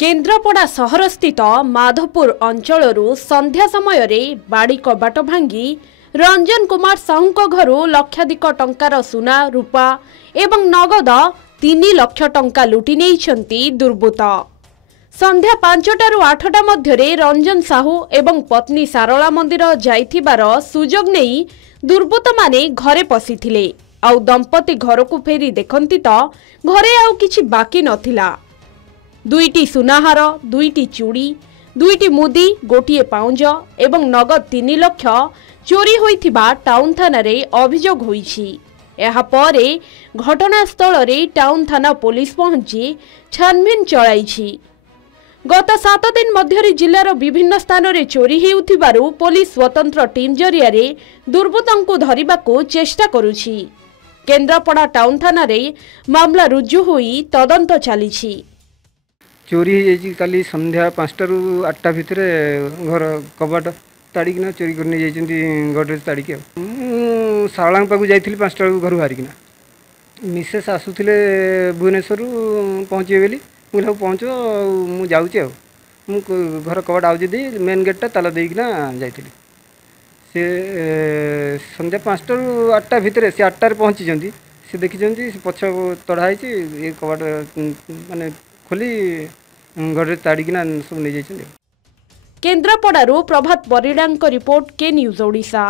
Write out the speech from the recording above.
केन्द्रापड़ा सहरस्थित माधोपुर अंचलरू संध्या समय बाड़ी कबाट भांगी रंजन कुमार साहू घर लक्षाधिक टंकार सुना रूपा एवं नगद 3 लाख टंका लुटि नेइछंती दुर्बृत्त। संध्या 5टारू 8टा मध्यरे रंजन साहू एवं पत्नी सारला मंदिर जाइथिबार सुजोग नेई दुर्बृत्त माने घरे पसिथिले। आउ दंपति घर को फेरी देखंती तो घरे आउ किछि बाकी नथिला। 2टी सुनाहार, 2टी चूड़ी, 2टी मुदी, गोटिए पाउंज एवं नगद 3 लाख चोरी होइथिबा टाउन थाना रे अभियोग होईछि। एहा परे घटनास्थल रे टाउन थाना पुलिस पहुंची छानबीन चलाइछि। गत 7 दिन मध्यरे जिल्लार विभिन्न स्थान रे चोरी हेउथिबारु पुलिस स्वतंत्र टीम जरिया रे दुर्बृत्तंकु धरिबाकु चेष्टा करूछि। केन्द्रापड़ा टाउन थाना रे मामला रुजु होई तदंत चलिछि। चोरी हो काली संध्या 5टारू 8टा भितर घर कबाट ताड़िकिना चोरी कर गडरेज ताड़िकी सारला पाक जाइली 5टा घर बाहरिकिना मिसेस आसुले भुवनेश्वर पहुँचे बोली मुझे पहुँच मु जाऊँ घर कबाट आउज दे मेन गेटा ताला देकिना जाइली से संध्या 5टारू 8टा भितर से 8टार पहुँची से देखी पछ तड़ाई ये कबाट माने खोली गडरे ताड़िकिना सब नहीं जाइछन। केन्द्रापड़ारू प्रभात परिडांक रिपोर्ट के न्यूज ओडिशा।